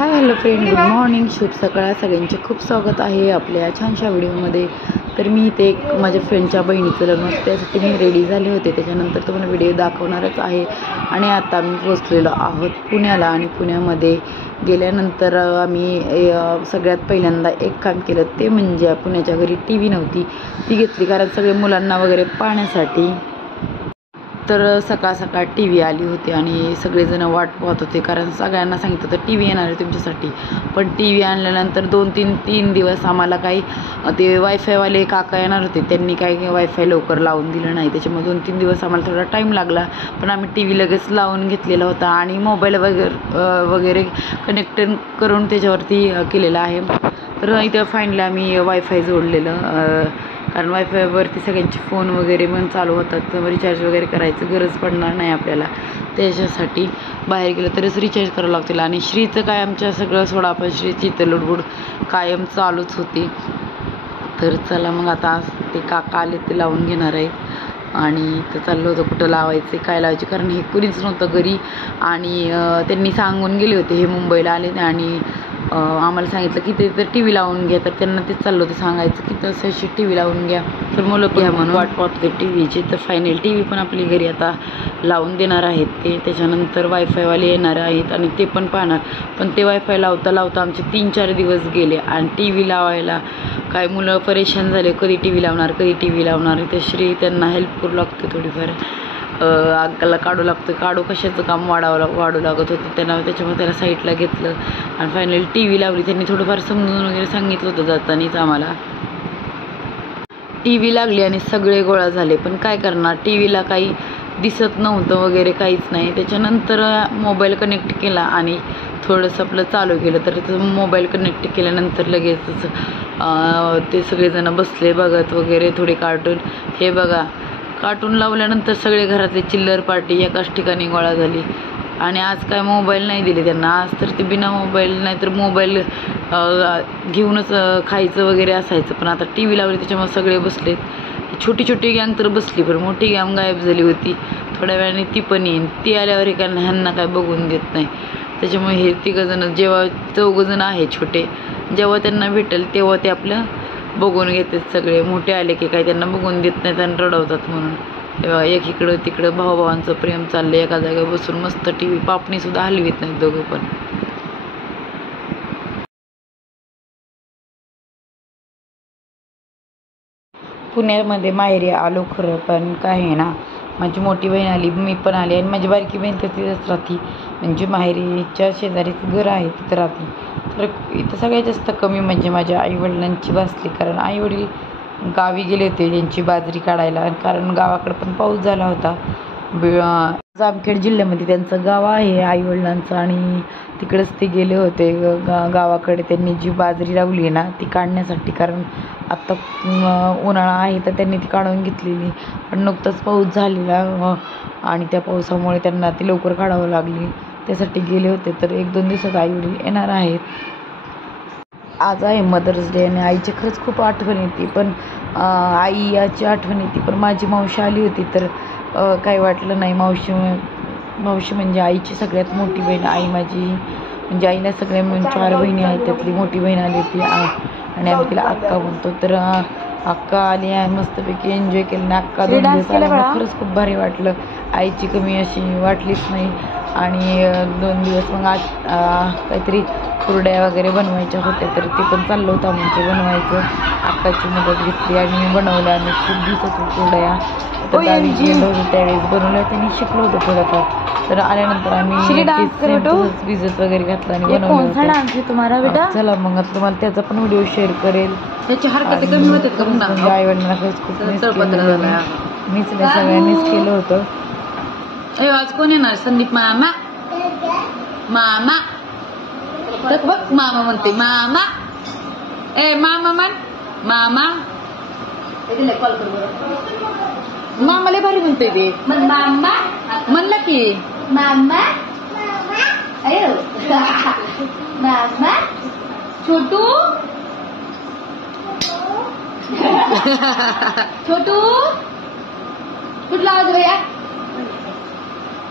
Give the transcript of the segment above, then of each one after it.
Hi hello friend, good morning, शुभ सकाळ. सगळ्यांचे खूप स्वागत आहे आपल्या छानशा व्हिडिओमध्ये. तर मी इथे एक माझ्या फ्रेंडच्या बहिणीचं लग्न होतं, त्यासाठी मी रेडी झाले होते. त्याच्यानंतर तुम्हाला व्हिडिओ दाखवणारच आहे. आणि आता मी पोचलेलो आहोत पुण्याला. आणि पुण्यामध्ये गेल्यानंतर आम्ही सगळ्यात पहिल्यांदा एक काम केलं, ते म्हणजे पुण्याच्या घरी टी व्ही नव्हती, ती घेतली. कारण सगळे मुलांना वगैरे पाहण्यासाठी. तर सकाळ सकाळ टी व्ही आली होती आणि सगळेजण वाट पाहत होते. कारण सगळ्यांना सांगितलं होतं टी व्ही येणार आहे तुमच्यासाठी. पण टी व्ही आणल्यानंतर 2-3 दिवस आम्हाला काही ते वायफायवाले काका येणार होते, त्यांनी काही वायफाय लवकर लावून दिलं नाही. त्याच्यामुळे 2-3 दिवस आम्हाला थोडा टाईम लागला. पण आम्ही टी व्ही लगेच लावून घेतलेला होता आणि मोबाईल वगैरे कनेक्ट करून त्याच्यावरती केलेला आहे. तर इथं फायनली आम्ही वायफाय जोडलेलं, कारण वायफायवरती सगळ्यांचे फोन वगैरे पण चालू होतात, तर रिचार्ज वगैरे करायचं गरज पडणार नाही आपल्याला. त्याच्यासाठी बाहेर गेलं तरच रिचार्ज करावं लागतील. आणि श्रीचं काय आमच्या सगळं सोडा, पण श्रीची तर लुडबुड कायम चालूच होती. तर चला मग आता ते काका आले, ते लावून घेणार आहेत. आणि तर चाललं होतं कुठं लावायचे, काय लावायचे, कारण हे कुणीच नव्हतं घरी. आणि त्यांनी सांगून गेले होते, हे मुंबईला आले आणि आम्हाला सांगितलं की ते तर टी व्ही लावून घ्या. तर त्यांना तेच चाललं होतं सांगायचं की तसं टी व्ही लावून घ्या. तर मुलं घ्या म्हणून वाट पाहत होते टी व्हीची. तर फायनल टी व्ही पण आपली घरी आता लावून देणार आहेत ते. त्याच्यानंतर वायफायवाले येणार आहेत आणि ते पण पाहणार. पण ते वायफाय लावता लावता आमचे 3-4 दिवस गेले. आणि टी व्ही लावायला काय मुलं परेशान झाले, कधी टी व्ही लावणार, कधी टी व्ही लावणार. ते श्री त्यांना हेल्प करू लागते थोडीफार, आगला काढू लागतं. काढू कशाचं काम वाढू लागत होतं त्यांना. त्याच्यामुळे त्याला साईडला घेतलं आणि फायनली टी व्ही लावली. त्यांनी थोडंफार समजून वगैरे सांगितलं होतं जातानीच आम्हाला. टी व्ही लागली आणि सगळे गोळा झाले. पण काय करणार, टी व्हीला काही दिसत नव्हतं वगैरे, काहीच नाही. त्याच्यानंतर मोबाईल कनेक्ट केला आणि थोडंसं आपलं चालू केलं. तर मोबाईल कनेक्ट केल्यानंतर लगेचच ते सगळेजण बसले बघत वगैरे थोडे कार्टून. हे बघा, कार्टून लावल्यानंतर सगळे घरातले चिल्लर पार्टी एकाच ठिकाणी गोळा झाली. आणि आज काय मोबाईल नाही दिले त्यांना. आज तर ते बिना मोबाईल, नाही तर मोबाईल घेऊनच खायचं वगैरे असायचं. पण आता टी व्ही लावली त्याच्यामुळे सगळे बसलेत. छोटी छोटी गँग तर बसली, पण मोठी गँग गायब झाली होती. थोड्या वेळाने ती पण येईन. ती आल्यावर ह्यांना काय बघून देत नाही. त्याच्यामुळे हे तिघंजणं, जेव्हा 4 आहे छोटे, जेव्हा त्यांना भेटेल तेव्हा ते आपलं बघून घेतात. सगळे मोठे आले की काही त्यांना बघून देत नाहीत आणि रडवतात म्हणून. तेव्हा एक इकडं तिकडं भावाभावांचं प्रेम चाललं. एका जागेवर बसून मस्त टी व्ही, पापणीसुद्धा हलवीत नाहीत दोघं पण. पुण्यामध्ये माहेरी आलो खरं, पण काय आहे ना, माझी मोठी बहीण आली, मी पण आली आणि माझी बारकी बहीण तर तिथंच राहते. म्हणजे माहेरीच्या शेजारीच घर आहे, तिथं राहते. तर इथं सगळ्यात जास्त कमी म्हणजे माझ्या आईवडिलांची बसली. कारण आईवडील गावी गेले होते त्यांची बाजरी काढायला. कारण गावाकडे पण पाऊस झाला होता. जामखेड जिल्ह्यामध्ये त्यांचं गाव आहे आईवडिलांचं. आणि तिकडेच ते गेले होते गावाकडे. त्यांनी जी बाजरी लावली आहे ना, ती काढण्यासाठी. कारण आत्ता उन्हाळा आहे तर त्यांनी ती काढून घेतलेली. पण नुकताच पाऊस झालेला आणि त्या पावसामुळे त्यांना ती लवकर काढावं लागली. त्यासाठी गेले होते. तर 1-2 दिवसात आईवडील येणार आहेत. आज आहे मदर्स डे आणि आईची खरंच खूप आठवण येते. पण आईची आठवण येते. पण माझी मावशी आली होती तर काही वाटलं नाही. मावशी म्हणजे आईची सगळ्यात मोठी बहीण. आई माझी म्हणजे आईला सगळ्या मिळून 4 बहिणी आहेत, त्यातली मोठी बहीण आली होती आणि आम्ही तिला अक्का म्हणतो. तर अक्का आली आहे, मस्तपैकी एन्जॉय केलं ना. अक्का 2 दिवस आल्यामुळे खरंच खूप भारी वाटलं. आईची कमी अशी वाटलीच नाही. आणि 2 दिवस मग आज काहीतरी कुरड्या वगैरे बनवायच्या होत्या, तर ते पण चाललं होतं म्हणजे बनवायचं. अक्काची मदत घेतली आणि बनवल्या. आणि खूप दिवसातून कुरड्या तर गावी गेलो होतो त्यावेळेस बनवल्या, त्यांनी शिकलो होतं थोडंफार. तर आल्यानंतर आम्ही भिजत वगैरे घातलं आणि बनवलं. चला मग तुम्हाला त्याचा पण व्हिडिओ शेअर करेल. आई वडिलांना खरंच खूप मीच सगळ्यांनीच केलं होतं. आज कोण येणार? संदीप मामा. मामा बघ, मामा म्हणते. मामा, ए मामा म्हण. मामा, मामा लय भारी म्हणते ते. मामा म्हणलं की मामा. मामा छोटू. छोटू कुठला आवाज भैया?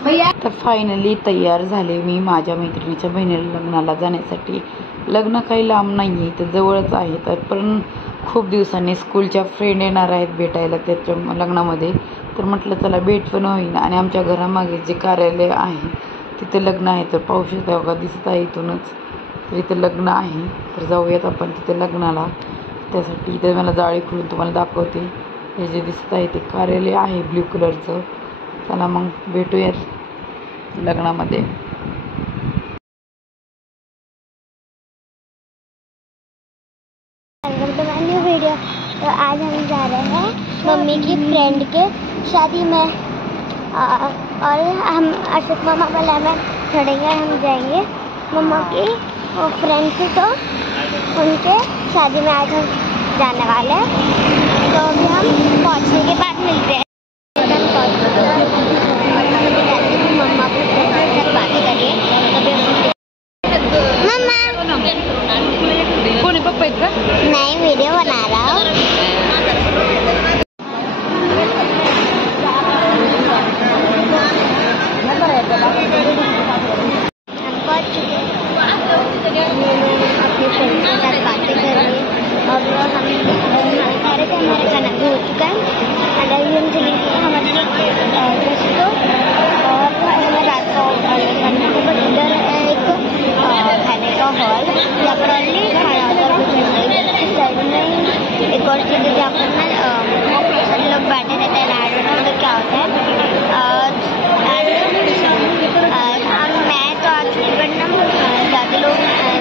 तर फायनली तयार झाले मी माझ्या मैत्रिणीच्या बहिणीला लग्नाला जाण्यासाठी. लग्न काही लांब नाही आहे, तर जवळच आहे. तर पण खूप दिवसांनी स्कूलच्या फ्रेंड येणार आहेत भेटायला त्याच्या लग्नामध्ये. तर म्हटलं चला भेट पण होईल. आणि आमच्या घरामागे जे कार्यालय आहे तिथे लग्न आहे. तर पाहू शकता बघा, दिसत आहे इथूनच. तर इथे लग्न आहे, तर जाऊयात आपण तिथे लग्नाला. त्यासाठी इथे मला जाळी खोलून तुम्हाला दाखवते. हे जे दिसत आहे ते कार्यालय आहे ब्ल्यू कलरचं. चला मग भेटूयात लग्नामध्ये. Welcome to my new video. तो आज हम जा रहे हैं मम्मी की फ्रेंड के शादी में और हम अर्षद मामा वाला में चढ़ेंगे। हम जाएंगे मम्मा की फ्रेंड थी, तो उनके शादी में आज हम जाने वाले हैं। तो अभी हम पहुंचने के बाद मिलते हैं। मम्मा की फ्रेंड के साथ बातें करिए तभी हम कोणी पप्पा आहेत का? नई वीडियो बना रहा हूँ। हम पहुंच चुके हैं, अपने फ्रेंड्स के साथ बातें कर रही है। और हम सारे से हमारा खाना भी हो चुका है। और अभी हम चलेंगे हमारे दोस्तों और हमें रात का ऑर्डर करना है। बट इधर है एक खाने का हॉल जहाँ पर ऑनली खाना होता है। इस साइड में एक और चीज़ है जहाँ पर ना सब लोग बैठे रहते हैं। आई डोंट नो उधर क्या होता है। मैं तो आ चुकी, बट ना ज़्यादा लोग नहीं आए।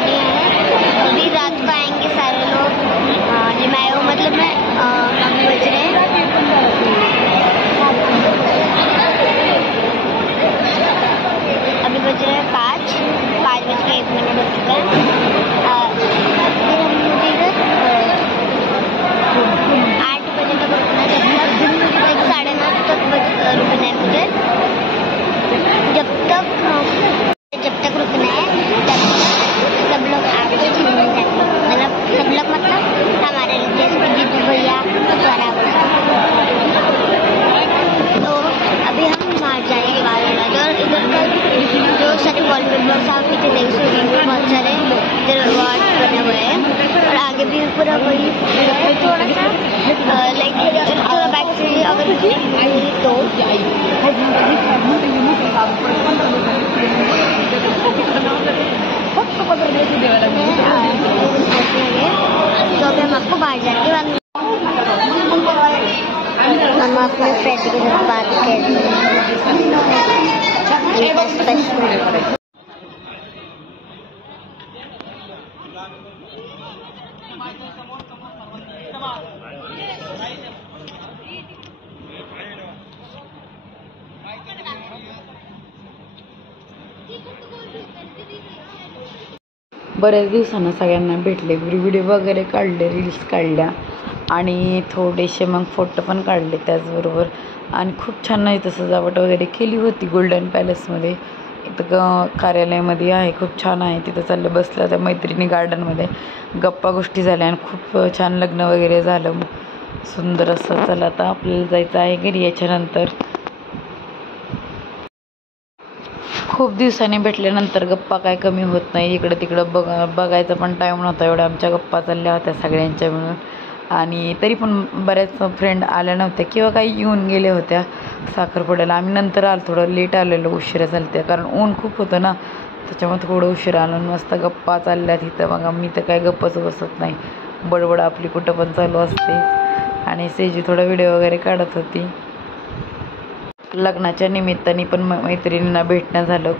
अभी रात को आएंगे सारे लोग। जब मैं हूँ मतलब मैं अभी बज रहे हैं पाँच बज के 1 मिनट हो चुका है। फिर हम मुझे इधर 8 बजे तक रुकना है। जब तक 9:30 तक रुकना है मुझे। जब तक रुकना है तब तक सब लोग आगे चलने जाते हैं। मतलब सब लोग मतलब हमारे जैसे जीतू भैया सारा। तो अभी हम वहाँ जाने के बाद इधर का जो सारे वॉलपेपर साफ पीछे देख सकते हैं, बहुत सारे इधर वार्ड बने हुए हैं। और आगे भी पूरा वही थोड़ा सा लाइक थोड़ा बैक से अगर तो अभी हम आपको बाहर जाने के बाद हम अपने फ्रेंड के साथ बात कर रहे हैं। बऱ्याच दिवसांना सगळ्यांना भेटले, व्हिडिओ वगैरे काढले, रील्स काढल्या आणि थोडेसे मग फोटो पण काढले त्याचबरोबर. आणि खूप छान इथं सजावट वगैरे केली होती गोल्डन पॅलेसमध्ये. इथं कार्यालयामध्ये आहे, खूप छान आहे. तिथं चाललं बसलं त्या मैत्रिणी गार्डनमध्ये, गप्पा गोष्टी झाल्या आणि खूप छान लग्न वगैरे झालं सुंदर असं. चला आता आपल्याला जायचं आहे घरी याच्यानंतर. खूप दिवसांनी भेटल्यानंतर गप्पा काय कमी होत नाही. इकडं तिकडं बघायचा पण टाईम नव्हता, एवढ्या आमच्या गप्पा चालल्या होत्या सगळ्यांच्या मिळून. आणि तरी पण बऱ्याच फ्रेंड आल्या नव्हत्या किंवा काही येऊन गेल्या होत्या साखरपुड्याला. आम्ही नंतर आलो, थोडं लेट आलेलो, उशिरा चालते कारण ऊन खूप होतं ना, त्याच्यामुळे थोडं उशिरा आलो. मस्त गप्पा चालल्या तिथं. मग मी तर काय गप्पच बसत नाही, बडबड आपली कुठं पण चालू असते. आणि सेजी थोडा व्हिडिओ वगैरे काढत होती. लग्नाच्या निमित्ताने पण मैत्रिणींना भेटणं झालं,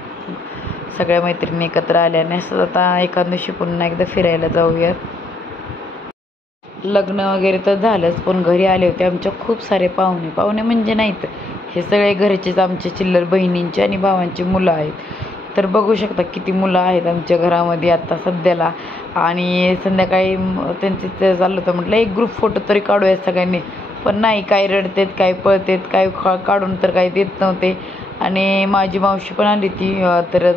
सगळ्या मैत्रिणी एकत्र आल्याने. आता एखाद दिवशी पुन्हा एकदा फिरायला जाऊयात. लग्न वगैरे तर झालंच, पण घरी आले होते आमच्या खूप सारे पाहुणे म्हणजे नाहीत, हे सगळे घरचेच आमच्या चिल्लर बहिणींची आणि भावांची मुलं आहेत. तर बघू शकता किती मुलं आहेत आमच्या घरामध्ये आता सध्याला. आणि संध्याकाळी त्यांचे ते चाललं होतं, म्हटलं एक ग्रुप फोटो तरी काढूयात सगळ्यांनी. पण नाही, काय रडतेत, काय पळतेत, काय काढून तर काही देत नव्हते. आणि माझी मावशी पण आली ती, तर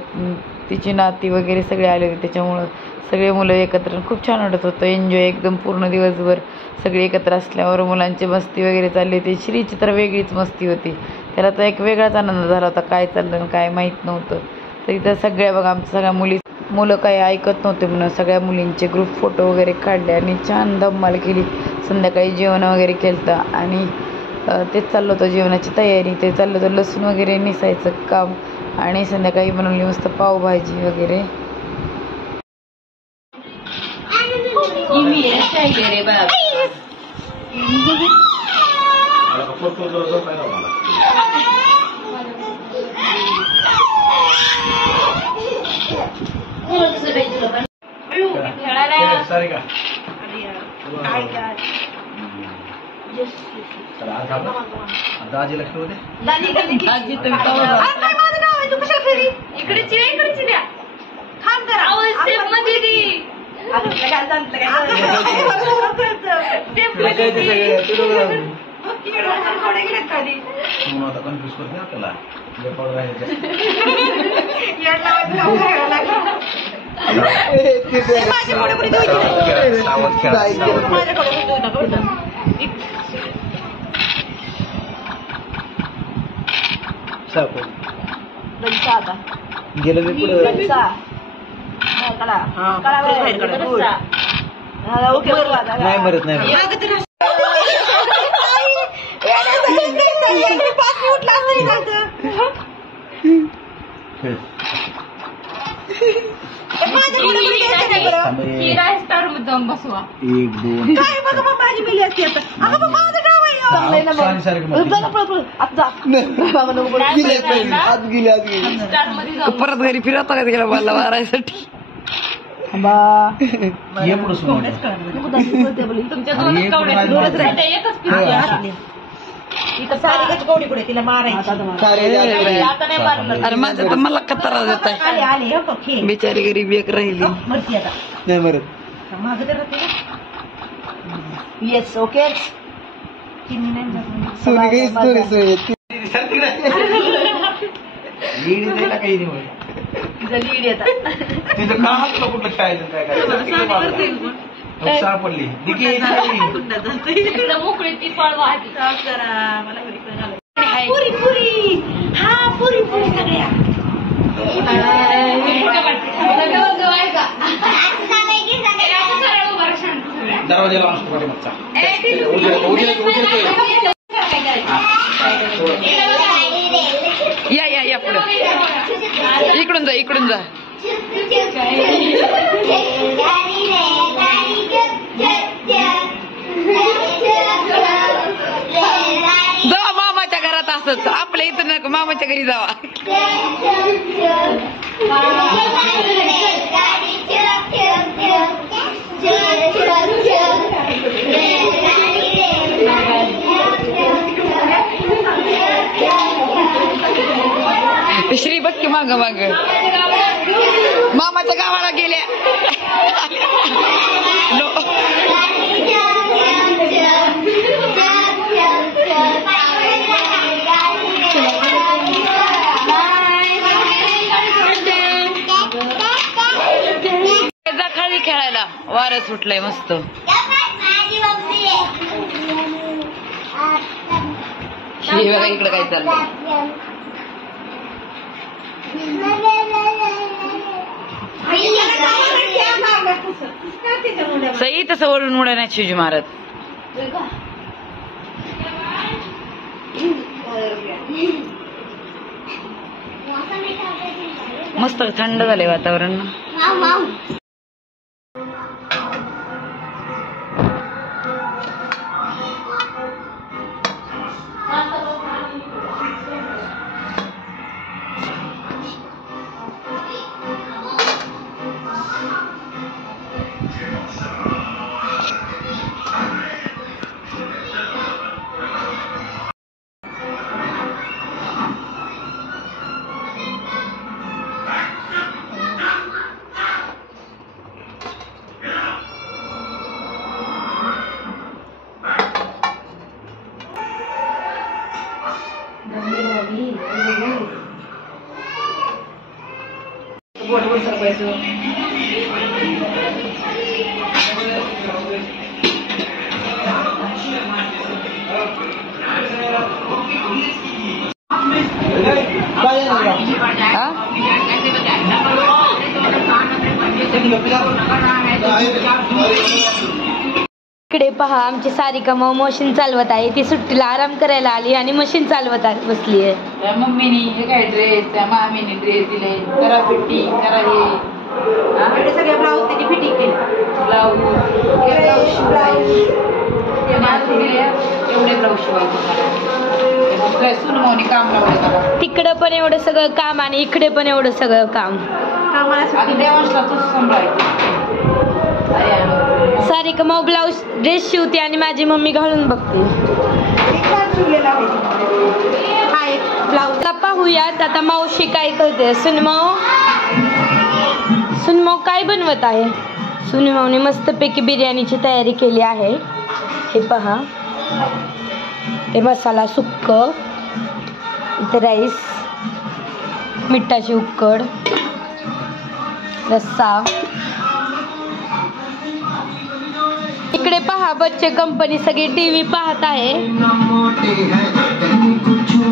तिची नाती वगैरे सगळे आले होते, त्याच्यामुळं सगळे मुलं एकत्र खूप छान वाटत होतं. एन्जॉय एकदम पूर्ण दिवसभर सगळे एकत्र असल्यावर मुलांची मस्ती वगैरे चालली होती. श्रीची तर वेगळीच मस्ती होती, त्याला तर एक वेगळाच आनंद झाला होता, काय चाललं आणि काय माहीत नव्हतं. तर इथं सगळ्या बघा आमच्या सगळ्या मुलं काही ऐकत नव्हते म्हणून सगळ्या मुलींचे ग्रुप फोटो वगैरे काढले आणि छान धम्माल केली. संध्याकाळी जेवण वगैरे केलं आणि तेच चाललं होतं जेवणाची तयारी. ते चाललं होतं लसूण वगैरे निसायचं काम आणि संध्याकाळी बनवली मस्त पावभाजी वगैरे. दाजी लक्ष होते कन्फ्युज करते आपल्याला गेलं मी पुढे नाही मरत नाही परत घरी फिरवता का तिला मला मारायसाठी. अरे माझ्या तर मला कतरा देत आहे, बिचारी गरीब एक राहिली नाही मरत. येस ओके काही नाही तिथं का कुठलं खेळायचं काय करायचं सापडली मोकळी ती फळ वाहती. पुरी पुरी हा पुरी पुरी सगळ्या दरवाजाला मागचा या पुढे इकडून जा इकडून जा. जावा मामाच्या घरात असच, आपल्या इथं नको, मामाच्या घरी जावा. श्री बघ की माग माग मामाच्या गावाला गेल्या. जा खाली खेळायला, वारं सुटलंय मस्त. इकडे काय चाललंय. सई तसं वळून उड्या नाही शिवजी महाराज. मस्त थंड झाले वातावरण. इकडे पहा आमची सारिका मग मशीन चालवत आहे. ती सुट्टीला आराम करायला आली आणि मशीन चालवत बसली आहे. त्या मम्मीनी हे काय ड्रेस, त्या मामीने ड्रेस दिले, करा फिटिंग करा हे सगळे ब्लाऊज त्यांनी फिटिंग केले. ब्लाऊज शिवायचे एवढे ब्लाऊज शिवायचे सुनमोनी काम लावले. तिकडं पण एवढं सगळं काम आणि इकडे पण एवढं सगळं काम. देवांशला तूच सांभाळायचं. सारिका मग ब्लाऊज ड्रेस शिवते आणि माझी मम्मी घालून बघते. ब्लाऊजला पाहूयात आता मावशी काय करते. सुनमाव काय बनवत आहे. सुनमावने मस्तपैकी बिर्याणीची तयारी केली आहे. हे पहा, हे मसाला सुक्क, इथे राईस, मिठाची उकड, रस्सा. इकडे पहा बच्चे कंपनी सगळी टीव्ही पाहत आहे.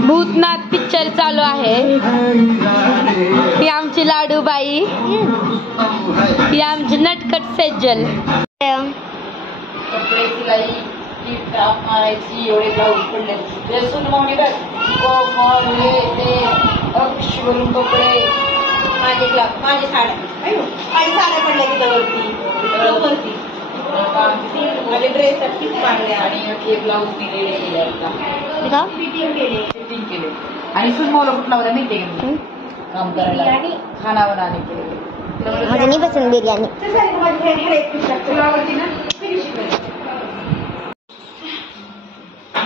भूतनाथ पिक्चर चालू आहे. ही आमची लाडूबाई, ही आमची नटखट सेजल. कपडे सिलाई टाप मारायची एवढे ब्लाऊज पडले. ते सुनमोनी बघ शिवरून कपडे माझे साड्या पडल्या तिथं माझे ड्रेस पाडले आणि ब्लाऊज दिलेले फिटिंग केले. आणि सुनमोला कुठला होता माहिती आहे काम करायला, खाना बनाने केले. मुझे नहीं पसंद बिरयानी.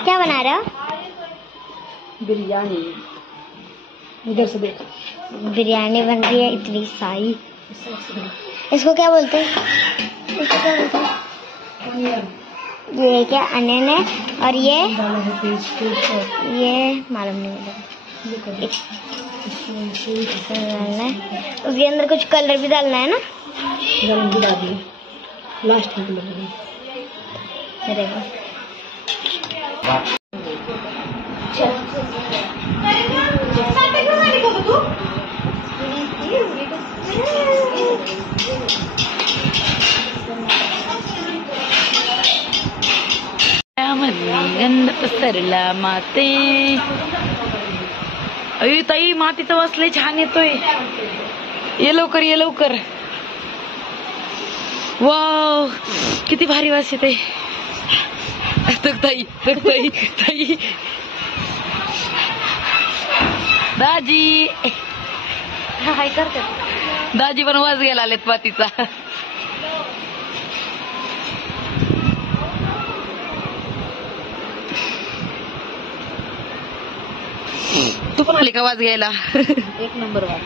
क्या बना रहा? बिरयानी. इधर से देख, बिरयानी बन रही है इतनी सारी. इसको क्या बोलते हैं? इसको क्या बोलते हैं? ये क्या अनियन है और ये मालूम नहीं मुझे. डालना है उसके अंदर, कुछ कलर भी डालना है ना. लास्ट में देखो गंध पसरला माते. अय ताई, मातीचा वास लय छान येतोय. ये लवकर, ये लवकर. वाव, किती भारी वास येते. ताई ताई ताई दाजी हाय करतात. दाजी पण वास घ्यायला आलेत मातीचा. तू पण आली का वाज घ्यायला? एक नंबर वाज.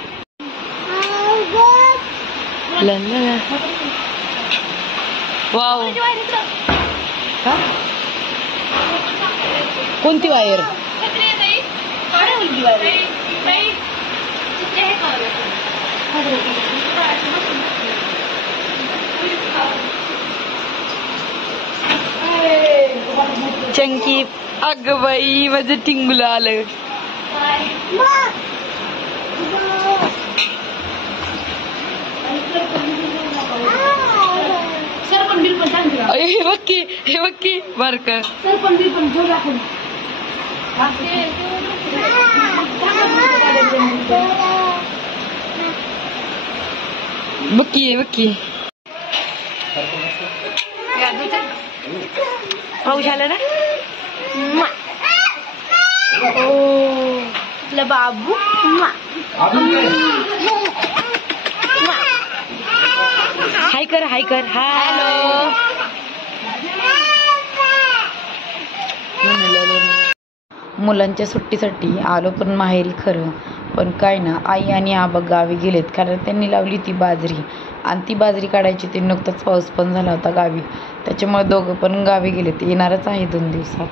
वाव, कोणती वायर? चंकी. अग बाई, माझं टिंगुलं आलं. हे बघ की बारक. बक्की पाऊस आला ना. ओ बाबू. हाय कर. हॅलो. मुलांच्या सुट्टीसाठी आलो पण माहेरी खरं, पण काय ना, आई आणि आबा गावी गेलेत कारण त्यांनी लावली ती बाजरी आणि ती बाजरी काढायची. ते नुकताच पाऊस पण झाला होता गावी, त्याच्यामुळे दोघं पण गावी गेलेत. येणारच आहे 2 दिवसात.